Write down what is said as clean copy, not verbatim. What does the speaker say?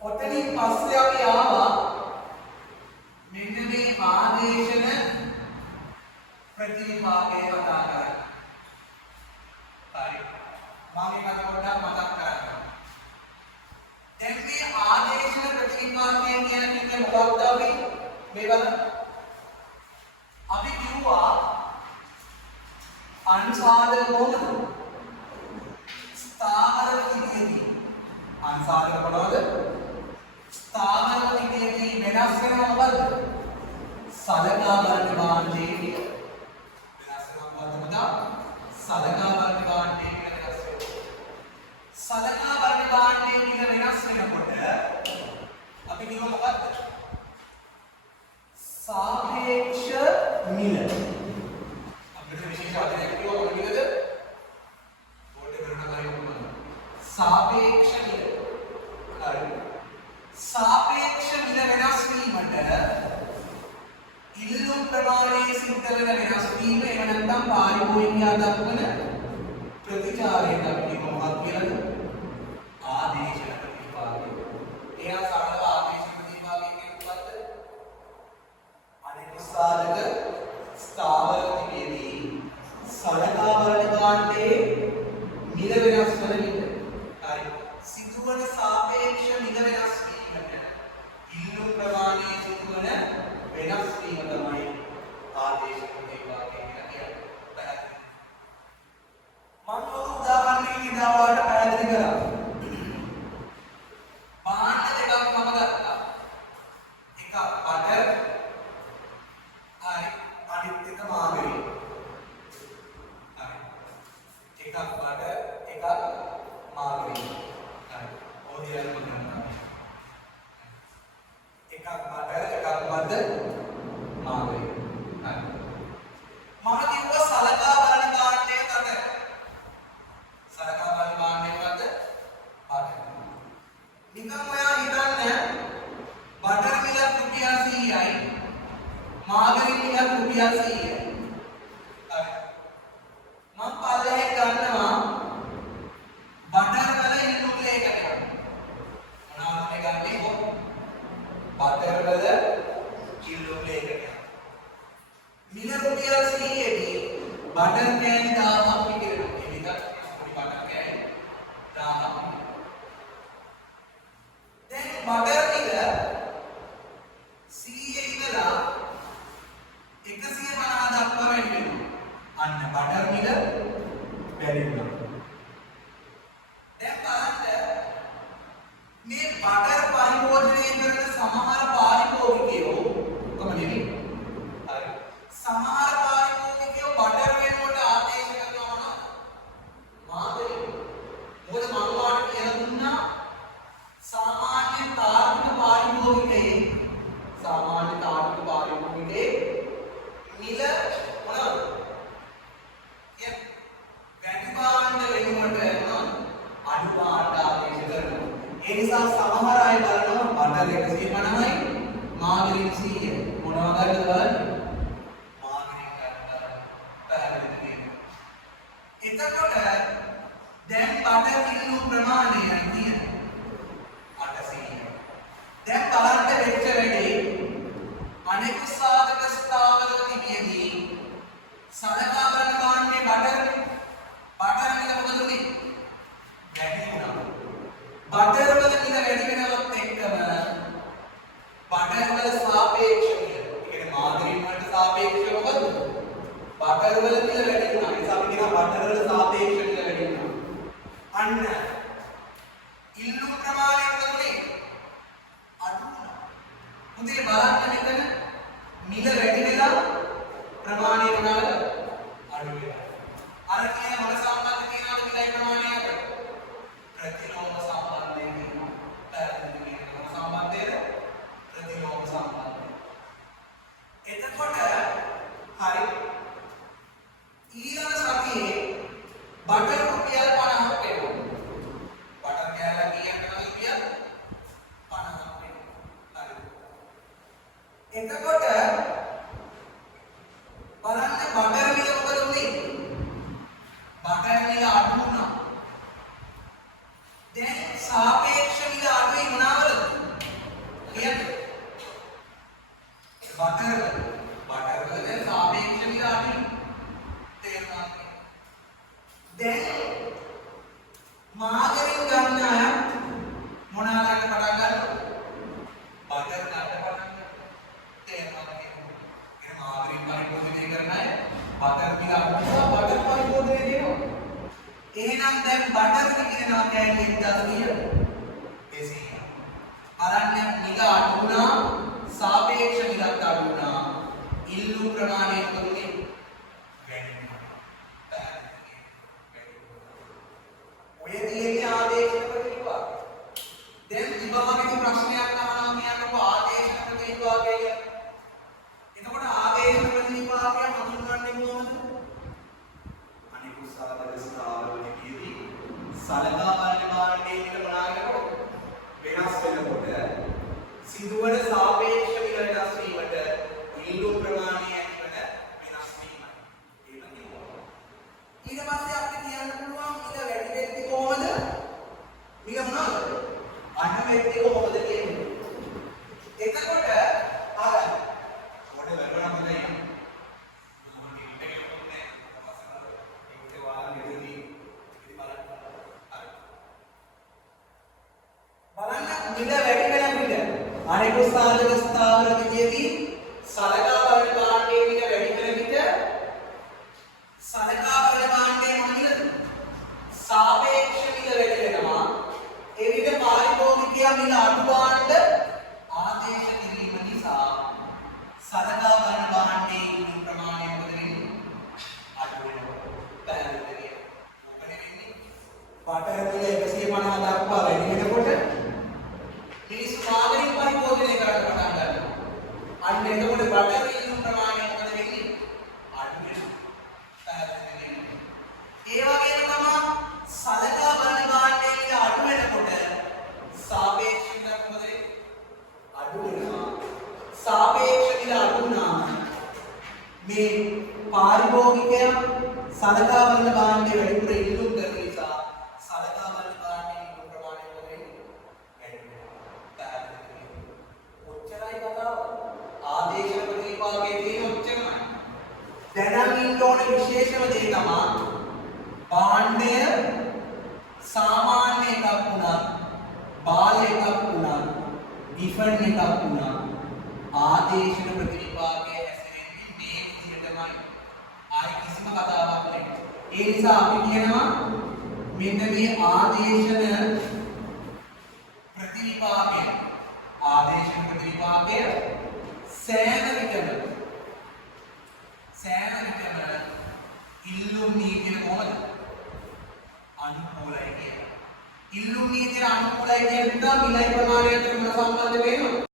ඔතනින් පස්සේ අපි ආවා මෙන්න මේ ආදේශන ප්‍රතිවිභාගය කතා කරා. හරි. මම ඒක පොඩ්ඩක් මතක් කරගන්නම්. දැන් මේ ආදේශන ප්‍රතිවිභාගය කියන්නේ මොකක්ද අපි මේ බලන්න. අපි කිව්වා අනුසාධක කොහොමද? ස්ථාවර විදියේදී. අනුසාධක මොනවද? ස්ථාවර විදියේදී වෙනස් වෙනවා මොකද්ද? සලකා බලන භාණ්ඩයේ වෙනස් වෙනවා මොකද්ද? සලකා බලන භාණ්ඩයේ වෙනස් වෙනවා. සලකා බලන භාණ්ඩයේ වෙනස් වෙනකොට අපි කියමු මොකද්ද? सापेक्ष मिल අපිට විශේෂ වචනයක් කියවම මොකද? බෝඩ් එක කරන කාර්යය මොනවද? सापेक्ष मिल. හරි. सापेक्ष मिल වෙනස් වීමට ඉල්ලුම් ප්‍රමාණයේ සිද්ධ වෙන වෙනස් වීම එහෙම නැත්නම් පාරිභෝගිකයා දක්වන ප්‍රතිචාරයට අපි මොකක්ද කියලාද? ආදේශන ප්‍රතිපාදය. එයා සරල ආදේශ ප්‍රතිපාදය කියන්නේ මොකක්ද? අනිකුසාලක ස්ථාවර විදියේදී සලකා බලන භාණ්ඩයේ මිල වෙනස් වන විට හරි සිදුවන සාපේක්ෂ මිල වෙනස් වීමට ඉල්ලුම් ප්‍රමාණයේ සිදුවන වෙනස් වීම තමයි ආදේශ ප්‍රතිපාදය කියලා කියන්නේ. පැහැදිලි. මම උදාහරණයක් ඉදවාට පැහැදිලි කරා. භාණ්ඩ දෙකක් මම ගත්තා. එකක් බටර් අනිත් එක මාගරි. හරි. එකක් බටර් එකක් මාගරි. හරි. ඕදියල් කරනවා. එකක් බටර් එකක් මද මාගරි. හරි. මම කිව්වා සලකා බලන භාණ්ඩය අතර. සලකා බලන භාණ්ඩය මොකද්ද? බටර්. නිකන් ඔයා හිතන්න බටර් මිල රුපියල් 100යි. මාගරින් මිල රුපියල් 100යි. හරි. මම පල්ලෙහෙ ගන්නවා බටර් වල ඉල්ලුම් ලේඛනයක්. මොනවද මේ ගන්නේ කො? බටර් වල ඉල්ලුම් ලේඛනයක්. මිල රුපියල් 100දී බටර් කෑලි 1000ක් විකිරෙනවා. ඒ විදිහට පොඩි බටර් කෑලි 1000ක්. දැන් බටර් මිල 100 ඉඳලා 150 දක්වා වැඩි වෙනවා. අන්න බටර් මිල වැඩි වෙනවා. දැන් බලන්න මේ බටර් පරිභෝජනය කරන සමහර පාරිභෝගිකයෝ කොහොම නෙවෙයි. හරි. සමහර පාරිභෝගිකයෝ බටර් වෙනුවට ආදේශ කරනවා මොනවද? මාගරි. මොකද මම ඔයාලට කියලා දුන්නා සාමාන්‍ය තාර්කික පාරිභෝගිකයේ මිල මොනවද? වැඩි භාණ්ඩ වෙනුවට අඩු භාණ්ඩ ආදේශ කරනවා. ඒ නිසා සමහර අය බලනවා බටර් 150යි මාගරින් 100යි. මොනවා ගන්නද බලන්න? මාගරින් ගන්න. පැහැදිලිද කියන්නේ? එතකොට දැන් බටර් ඉල්ලුම් ප්‍රමාණයයි තියෙන්නේ 800යි. දැන් බලන්න වෙච්ච වැඩේ අනෙකුත් සාධක ස්ථාවර විදියේදී සලකා බලන භාණ්ඩේ බටර් මිල මොකද උනේ? වැඩි වුණා. බටර් වල මිල වැඩි වෙනවත් එක්කම බටර් වල සාපේක්ෂ මිල, ඒ කියන්නේ මාගරින් වලට සාපේක්ෂව මොකද? බටර් වල මිල වැඩි වුණා. ඒ නිසා අපි කියනවා බටර් වල සාපේක්ෂ මිල වැඩි වුණා. අන්න ඉල්ලුම් ප්‍රමාණය මොකද උනේ? අඩු වුණා. මුදේ බලන්න මෙතන මිල වැඩි වෙලා ප්‍රමාණය මොනවාද? අඩු වෙලා. අර කියන මොන සම්බන්ධ තියනවද මිලයි ප්‍රමාණය අතර? ප්‍රතිලෝම සම්බන්ධය තියෙනවා. පැහැදිලිද කියන්නේ මොන සම්බන්ධයද? ප්‍රතිලෝම සම්බන්ධය. එතකොට හරි ඊළඟ සතියේ බටර් රුපියල් 50ක් වෙනවා. බටර් කෑල්ල කීයක් වෙනවද? රුපියල් 50ක් වෙනවා. හරි. එතකොට බලන්න බටර් මිල මොකද උනේ? බටර් මිල අඩු වුණා. දැන් සාපේක්ෂ මිල අඩුයි මොනවාද? බලන්න මිල අඩු වුණා සාපේක්ෂ මිලත් අඩු වුණා. ඉල්ලු ප්‍රමාණය තුනේ ඔය තියෙන්නේ ආදේශක ප්‍රතිවිපාක. දැන් විභාගෙදි ප්‍රශ්නයක් අහනවා කියනකොට ආදේශක ප්‍රතිවිපාකය කියලා. එතකොට ආදේශක ප්‍රතිවිපාකය හඳුන්වන්නේ කොහොමද? අනිකුත් සලකන ස්ථාවරවලදී සලකා බලන මාර්ගයේ මිල මොනවාද වෙනස් වෙනකොට සිදුවන සාපේක්ෂ මිල වෙනස් වීමට ඉල්ලු ප්‍රමාණය ඇතිවන වෙනස් වීම. ඒක කියනවා. ඊට පස්සේ අපිට කියන්න පුළුවන් මිල වැඩි වෙන්නේ කොහොමද? මිල මොනවාද? අන්න වෙන්නේ කොහොමද කියන්නේ. එතකොට ආගන්න. ඔඩ වෙනවා මොකද කියන්නේ? මිල වැඩි වෙන මිල අනිකුත් සාධක ස්ථාවර විදියේදී සලකා බලන කාණ්ඩයේ මිල වැඩි වෙන විට සලකා බලන කාණ්ඩයේ මිල සාපේක්ෂ මිල වැඩි වෙනවා. ඒ විට පාරිභෝගිකයා මිල අඩු ගන්නට ආදේශ කිරීම නිසා සලකා බලන කාණ්ඩයේ ඉල්ලු ප්‍රමාණය මොකද වෙන්නේ? අඩු වෙනවා. පැහැදිලිද? මොකද වෙන්නේ? පාඨක මිල 150 දක්වා වැඩි වෙනකොට මිනිස්සු මාගරින් පරිභෝජනය කරන්න පටන් ගන්නවා. අන්න එතකොට බටර් ඉල්ලු ප්‍රමාණය මොකද වෙන්නේ? අඩු වෙනවා. පැහැදිලිද? ඒ වගේම තමයි සලකා බලන කාණ්ඩයේ මිල අඩු වෙනකොට සාපේක්ෂ මිල මොකද වෙන්නේ? අඩු වෙනවා. සාපේක්ෂ මිල අඩු වුණාම මේ පාරිභෝගිකයා සලකා බලන කාණ්ඩයේ වැඩිපුර ඉල්ලු කරන නිසා සලකා බලන කාණ්ඩයේ ඉල්ලු ප්‍රමාණය මොකද වෙන්නේ? ආදේශ ප්‍රතිපාකයේ තියෙන ඔච්චරමයි. දැනන් ඉන්න ඕන විශේෂම දේ තමයි භාණ්ඩය සාමාන්‍ය එකක් වුණත් බාල එකක් වුණත් ඩිෆන් එකක් වුණත් ආදේශ ප්‍රතිපාකයේ හැසිරෙන්නේ මේ විදිහටමයි. ආයි කිසිම කතාවක් නැහැ. ඒ නිසා අපි කියනවා මෙන්න මේ ආදේශන ප්‍රතිපාකය ආදේශ ප්‍රතිපාකය සෑම විටම ඉල්ලුම් නීතියට කොහොමද අනුකූලයි කියලා. ඉල්ලුම් නීතියට අනුකූලයි කියන එක මිලයි ප්‍රමාණයට සම්බන්ධ වෙනවා.